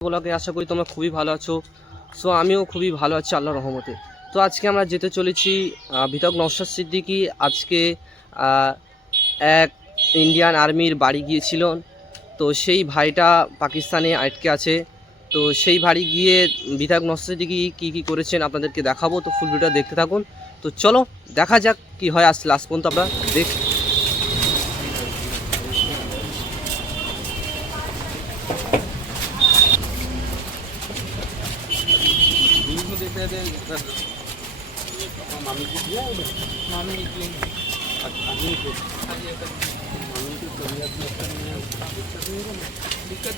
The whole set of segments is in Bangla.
ব্লগে আশা করি তোমরা খুবই ভালো আছো। সো আমিও খুবই ভালো আছি আল্লাহর রহমতে। তো আজকে আমরা যেতে চলেছি আহ, বিতক নৌশাদ সিদ্দিকি আজকে এক ইন্ডিয়ান আর্মির বাড়ি গিয়েছিলেন তো সেই ভাইটা পাকিস্তানে আটকে আছে। তো সেই বাড়ি গিয়ে বিধায়ক নৌশাদ সিদ্দিকি কী কী করেছেন আপনাদেরকে দেখাবো। তো ফুল ভিডিও দেখতে থাকুন। তো চলো দেখা যাক কি হয় আজ লাস্ট পর্যন্ত আমরা দেখ दिक्कत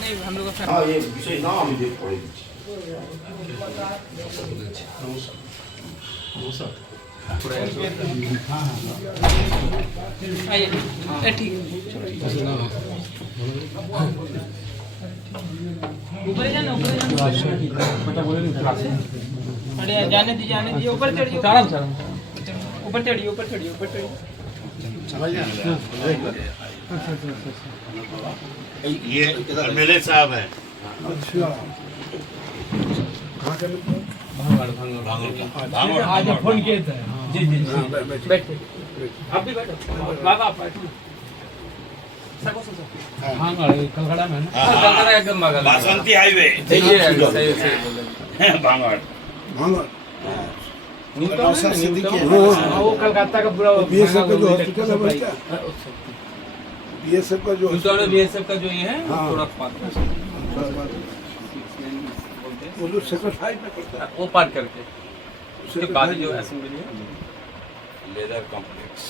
ऊपर जाना ऊपर जाना अरे जाने दीजिए जाने दीजिए ऊपर चढ़ी ऊपर चढ़िए ऊपर चढ़िए ऊपर चढ़िए। ये एमएलए साहब है। आज फ़ोन किए थे। जी जी जी। बैठिए। आप भी बैठो। बाबा आप बैठो। हाँ में ना? कलकड़ा एकदम बगल में। बासंती हाईवे। सही है सही सही बोले। भांगड़ वो कलकत्ता का पूरा बीएसएफ का जो भागा हॉस्पिटल है हुआ वही का बीएसएफ का जो न्यूटन में बीएसएफ का जो ये है हाँ। थोड़ा पास वो जो सेक्टर फाइव में पड़ता है वो पार करके उसके सेक्टर बाद फाइव जो में। असेंबली है लेदर कॉम्प्लेक्स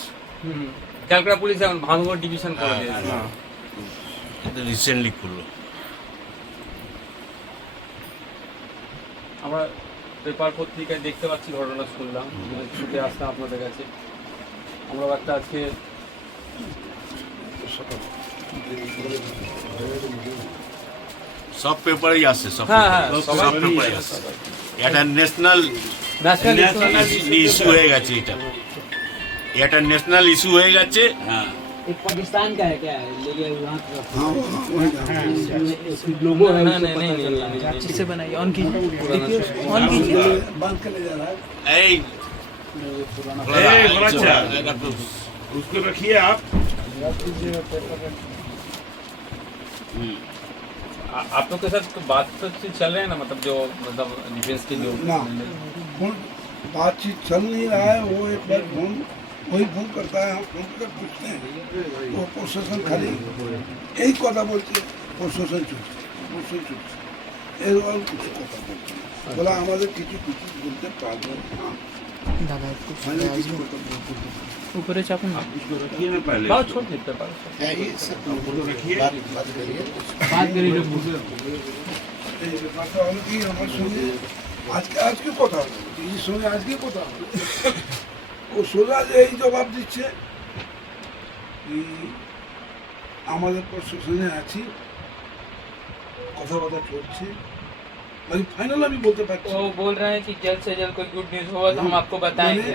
ক্যালকাটা পুলিশ এখন ভাঙড় ডিভিশন করে দিয়েছে এটা রিসেন্টলি খুললো আমরা পেপার পত্রিকায় দেখতে পাচ্ছি ঘটনা শুনলাম। ছুটে আসলাম আপনাদের কাছে। আমরা একটা আজকে সব পেপারই আসে সব হ্যাঁ, হ্যাঁ, সব পেপারই আসে। এটা ন্যাশনাল ন্যাশনাল ন্যাশনাল ইস্যু হয়ে গেছে। এটা। এটা ন্যাশনাল ইস্যু হয়ে গেছে হ্যাঁ। एक पाकिस्तान का है क्या? हाँ, हाँ, हाँ, अच्छा, अच्छा। लोगो है नहीं नहीं नहीं से ऑन कीजिए। ऑन कीजिए। बंद करने जा रहा है। बड़ा अच्छा उसको रखिए आप। हम्म। आप लोग के साथ तो बात तो चल रहे हैं ना? मतलब जो मतलब डिफेंस के जो बातचीत चल नहीं रहा है। वो एक बार वही फोन करता है हम फोन कर पूछते हैं वो প্রশাসন খালি এই কথা বলছে প্রশাসন চলছে প্রশাসন চলছে এর আর কিছু কথা বলছে না। বলে আমাদের কিছু কিছু বলতে পারবো না दादा মানে কিছু কথা বলতে পারবো না। ऊपर चापू ना उसको रखिए ना पहले बात छोड़ देते हैं, बात उसको रखिए बात करिए এই ব্যাপারটা হলো কি আমার সঙ্গে আজকে আজকে কথা হলো দিদির সঙ্গে আজকে কথা হলো ও সোজা যে এই জবাব দিচ্ছে কি আমাদের প্রশাসনে আছি কথাবার্তা চলছে মানে ফাইনাল আমি বলতে পারছি वो बोल रहे हैं कि जल्द से जल्द कोई गुड न्यूज होगा तो हम आपको बताएंगे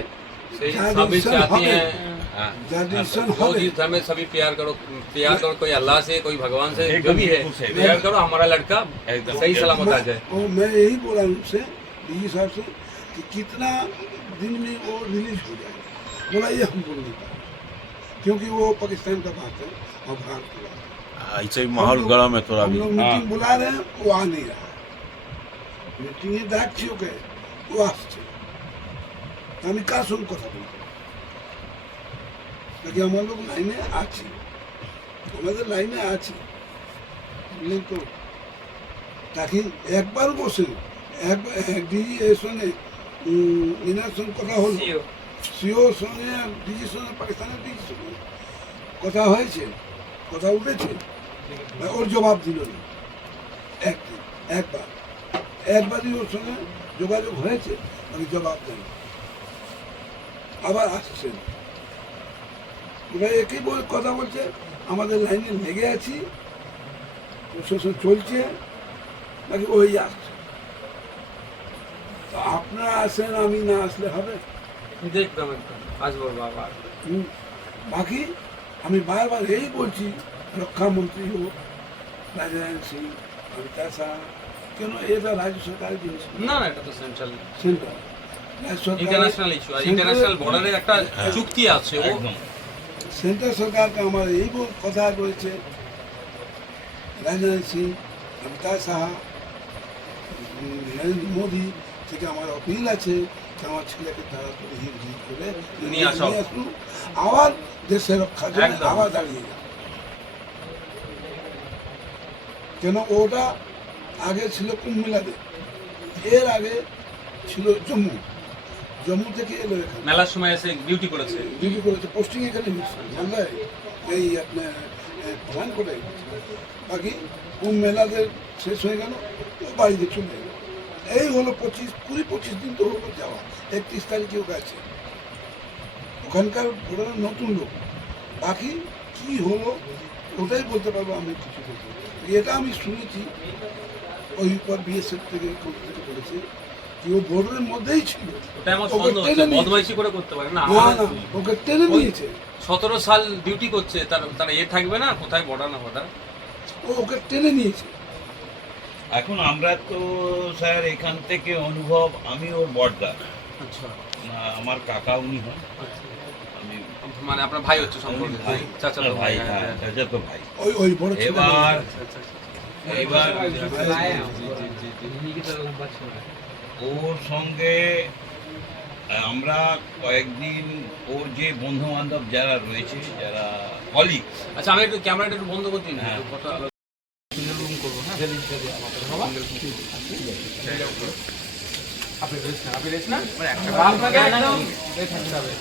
सही, सभी सर, चाहते हमें- हैं হ্যাঁ। যা ডিসিশন वो হবে चीज हमें सभी प्यार करो प्यार करो कोई अल्लाह से कोई भगवान से एकदम जो भी है बिल्कुल सही। प्यार करो हमारा लड़का एकदम। सही सलामत आ मैं, जाए और मैं यही बोला उनसे डीजी साहब से कि कितना दिन में वो रिलीज हो जाएगा बोला ये हम बोल नहीं पाए क्योंकि वो पाकिस्तान का बात है और भारत की बात है ऐसे ही माहौल गरम है थोड़ा हम भी लोग मीटिंग बुला रहे हैं वो आ नहीं रहा মিটিং এ ডাকছি ওকে ও আসছে আমি কার সঙ্গে কথা বলবো নাকি আমার লোক লাইনে আছি আমাদের লাইনে আছি বুঝলেন তো তাকে একবার বসে এক ডিজি এর সঙ্গে ইনার সঙ্গে কথা হলো। সিওর সঙ্গে ডিজির সঙ্গে পাকিস্তানের ডিজির সঙ্গে কথা হয়েছে কথা উঠেছে ওর জবাব দিল না। একদিন একবার একবারই ওর সঙ্গে যোগাযোগ হয়েছে আমি জবাব দেন আবার আসছেন। ওরা একই বল- কথা বলছে আমাদের লাইনে লেগে আছি প্রশাসন চলছে নাকি ওই আসছে। আপনারা আসেন আমি না আসলে হবে? দেখলাম আসব বাবা। বাকি আমি বারবার এই বলছি রক্ষামন্ত্রী হোক রাজনারায়ণ সিং অমিতা শাহ কেন এটা রাজ্য সরকারের জিনিস? না এটা তো সেন্ট্রাল সেন্ট্রাল ইন্টারন্যাশনাল ইস্যু একটা হ্যাঁ। সেন্ট্রাল সরকারকে আমার এই কথা রয়েছে। রাজনাথ সিং অমিতা শাহ নরেন্দ্র মোদী থেকে আমার অপিল আছে যে আমার ছেলেকে হিট করে নিয়ে আসুন। আবার দেশের রক্ষার জন্য আবার দাঁড়িয়ে যান। কেন ওটা আগে ছিল কুম্মিলাতে এর আগে ছিল জম্মু। জম্মু থেকে এলো এখানে। মেলার সময় এসে ডিউটি করেছে। ডিউটি করেছে। পোস্টিং এখানে মালদায় এই আপনার প্ল্যান করে বাকি কুম্ভ মেলাদের শেষ হয়ে গেল ও বাড়িতে চলে গেল এই হলো পঁচিশ কুড়ি পঁচিশ দিন তো হলো যাওয়া। একত্রিশ তারিখেও গেছে। ওখানকার ওরা নতুন লোক। বাকি কি হলো ওটাই বলতে পারব আমি কিছু বলতে এটা আমি শুনেছি ওই পর বিএসএফ থেকে থেকে করেছে কি ও বোর্ডের মধ্যেই ছিল। ওকে টেনে নিয়েছে। করে করতে পারে। না না না ওকে টেনে নিয়েছে। সতেরো সাল ডিউটি করছে তার তার এ থাকবে না কোথায় বর্ডার না ও ওকে টেনে নিয়েছে। এখন আমরা তো স্যার এখান থেকে অনুভব আমি ওর বড়দা আচ্ছা না, আমার কাকা উনি হন আমি মানে আপনার ভাই হচ্ছে সম্পর্কে ভাই চাচা ভাই হ্যাঁ চাচাতো ভাই ওই ওই বড় ছেলে এবার আচ্ছা, এবার ওর সঙ্গে আমরা কয়েকদিন ওর যে বন্ধু বান্ধব যারা রয়েছে যারা কলিগ আচ্ছা আমি একটু ক্যামেরাটা একটু বন্ধ করতে হ্যাঁ। কথা আলো- রুম করব? আপনি রেস্ট নেন, আপনি রেস্ট নেন। আপনাকে একদম থাকতে হবে।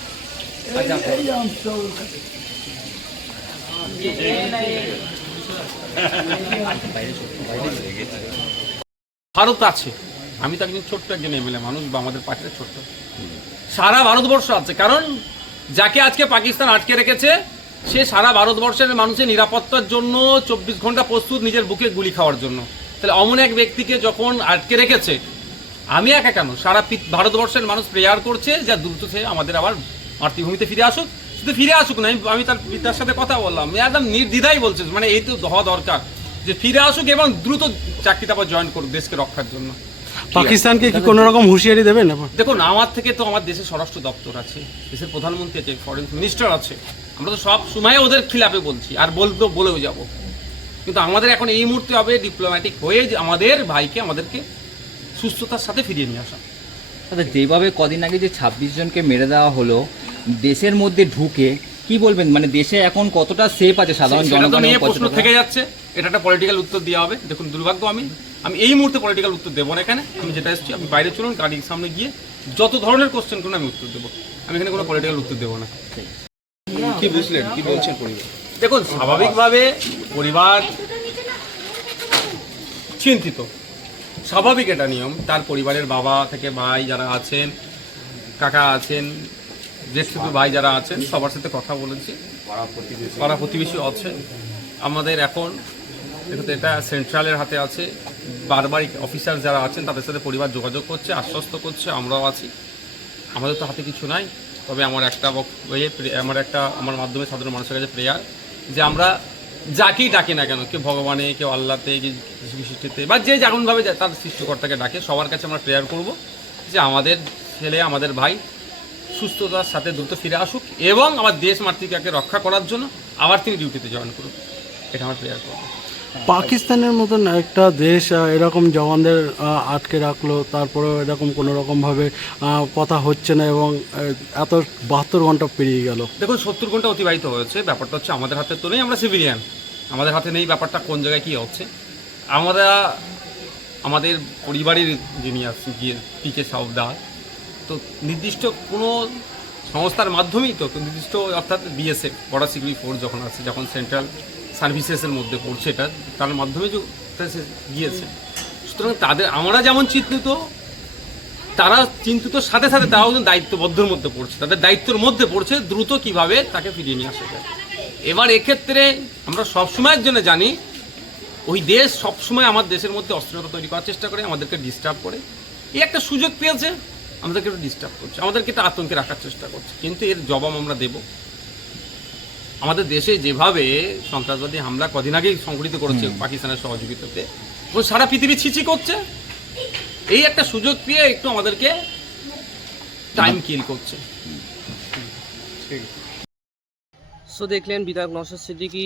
ভারত আছে আমি তো একজন ছোট্ট একজন এমএলএ মানুষ বা আমাদের পার্টিটা ছোট্ট সারা ভারতবর্ষ আছে কারণ যাকে আজকে পাকিস্তান আটকে রেখেছে সে সারা ভারতবর্ষের মানুষের নিরাপত্তার জন্য চব্বিশ ঘণ্টা প্রস্তুত নিজের বুকে গুলি খাওয়ার জন্য। তাহলে অমন এক ব্যক্তিকে যখন আটকে রেখেছে আমি একা কেন? সারা ভারতবর্ষের মানুষ প্রেয়ার করছে যা দ্রুত সে আমাদের আবার মাতৃভূমিতে ফিরে আসুক। শুধু ফিরে আসুক না আমি- তার পিতার সাথে কথা বললাম। একদম নির্দ্বিধাই বলছে মানে এই তো হওয়া দরকার যে ফিরে আসুক এবং দ্রুত চাকরিতে আবার জয়েন করুক দেশকে রক্ষার জন্য। পাকিস্তানকে কি কোনো রকম হুঁশিয়ারি দেবেন? দেখুন আমার থেকে তো আমার দেশের স্বরাষ্ট্র দপ্তর আছে দেশের প্রধানমন্ত্রী আছে ফরেন মিনিস্টার আছে। আমরা তো সব সময় ওদের খিলাফে বলছি আর বলতো বলেও যাব। কিন্তু আমাদের এখন এই মুহূর্তে হবে ডিপ্লোম্যাটিক হয়ে যে আমাদের ভাইকে আমাদেরকে সুস্থতার সাথে ফিরিয়ে নিয়ে আসা। আচ্ছা যেভাবে কদিন আগে যে ছাব্বিশ জনকে মেরে দেওয়া হলো দেশের মধ্যে ঢুকে কি বলবেন? মানে দেশে এখন কতটা সেফ আছে সাধারণ সেটা জনগণ নিয়ে প্রশ্ন থেকে যাচ্ছে। এটা একটা পলিটিক্যাল উত্তর দেওয়া হবে। দেখুন দুর্ভাগ্য আমি আমি এই মুহূর্তে পলিটিক্যাল উত্তর দেবো না এখানে। আমি যেটা এসেছি আমি বাইরে চলুন গাড়ির সামনে গিয়ে যত ধরনের কোশ্চেন করুন আমি উত্তর দেবো। আমি এখানে কোনো পলিটিক্যাল উত্তর দেবো না। দেখুন স্বাভাবিকভাবে পরিবার চিন্তিত। স্বাভাবিক এটা নিয়ম। তার পরিবারের বাবা থেকে ভাই যারা আছেন কাকা আছেন জ্যেষ্ঠ ভাই যারা আছেন সবার সাথে কথা বলেছি। পাড়া প্রতিবেশী। আছে। আমাদের এখন দেখুন এটা সেন্ট্রালের হাতে আছে। বারবার অফিসার যারা আছেন তাদের সাথে পরিবার যোগাযোগ করছে আশ্বস্ত করছে আমরাও আছি। আমাদের তো হাতে কিছু নাই। তবে আমার একটা আমার একটা, আমার মাধ্যমে সাধারণ মানুষের কাছে প্রেয়ার যে আমরা যাকেই ডাকি না কেন, কেউ ভগবানে, কেউ আল্লাহতে কেউ সৃষ্টিতে বা যে যেমনভাবে তার সৃষ্টিকর্তাকে ডাকে, সবার কাছে আমরা প্রেয়ার করব যে আমাদের ছেলে, আমাদের ভাই সুস্থতার সাথে দ্রুত ফিরে আসুক এবং আমার দেশ মাতৃকাকে রক্ষা করার জন্য আবার তিনি ডিউটিতে জয়েন করুক। এটা আমার প্রেয়ার করব। পাকিস্তানের মতন একটা দেশ এরকম জওয়ানদের আটকে রাখল, তারপরেও এরকম কোনো রকমভাবে কথা হচ্ছে না এবং এত বাহাত্তর ঘণ্টা পেরিয়ে গেল। দেখুন, সত্তর ঘণ্টা অতিবাহিত হয়েছে, ব্যাপারটা হচ্ছে আমাদের হাতে তো নেই, আমরা সিভিলিয়ান আমাদের হাতে নেই ব্যাপারটা, কোন জায়গায় কী হচ্ছে। আমরা, আমাদের পরিবারের যিনি আছেন, গিয়ে পিকে সাউদার তো নির্দিষ্ট কোনো সংস্থার মাধ্যমেই তো তো নির্দিষ্ট অর্থাৎ বিএসএফ বর্ডার সিকিউরিটি ফোর্স যখন আছে, যখন সেন্ট্রাল সার্ভিসেসের মধ্যে পড়ছে এটা, তার মাধ্যমে যে গিয়েছে। সুতরাং তাদের, আমরা যেমন চিন্তিত, তারা চিন্তিত, সাথে সাথে তারাও দায়িত্ববদ্ধের মধ্যে পড়ছে। তাদের দায়িত্বের মধ্যে পড়ছে দ্রুত কীভাবে তাকে ফিরিয়ে নিয়ে আসা যায়। এবার এক্ষেত্রে আমরা সব সময়ের জন্য জানি, ওই দেশ সবসময় আমার দেশের মধ্যে অস্থিরতা তৈরি করার চেষ্টা করে, আমাদেরকে ডিস্টার্ব করে। এই একটা সুযোগ পেয়েছে, আমাদেরকে একটু ডিস্টার্ব করছে, আমাদেরকে একটা আতঙ্কে রাখার চেষ্টা করছে। কিন্তু এর জবাব আমরা দেব। আমাদের দেশে যেভাবে সন্ত্রাসবাদী হামলা কদিন আগেই সংঘটিত করেছে পাকিস্তানের সহযোগিতাতে এবং সারা পৃথিবী ছিচি করছে এই একটা সুযোগ পেয়ে একটু আমাদেরকে টাইম কিল করছে। সো দেখলেন বিধায়ক নসর সিদ্দিকি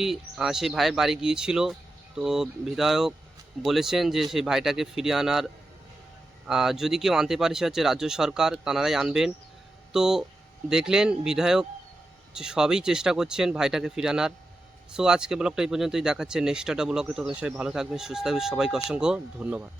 সেই ভাইয়ের বাড়ি গিয়েছিল। তো বিধায়ক বলেছেন যে সেই ভাইটাকে ফিরিয়ে আনার আহ, যদি কেউ আনতে পারে সে হচ্ছে রাজ্য সরকার তানারাই আনবেন। তো দেখলেন বিধায়ক সবই চেষ্টা করছেন ভাইটাকে ফিরানার সো আজকে ব্লগটা এই পর্যন্তই। দেখাচ্ছে নেক্সট একটা ব্লগে। তখন সবাই ভালো থাকবেন, সুস্থ থাকবেন। সবাইকে অসংখ্য ধন্যবাদ।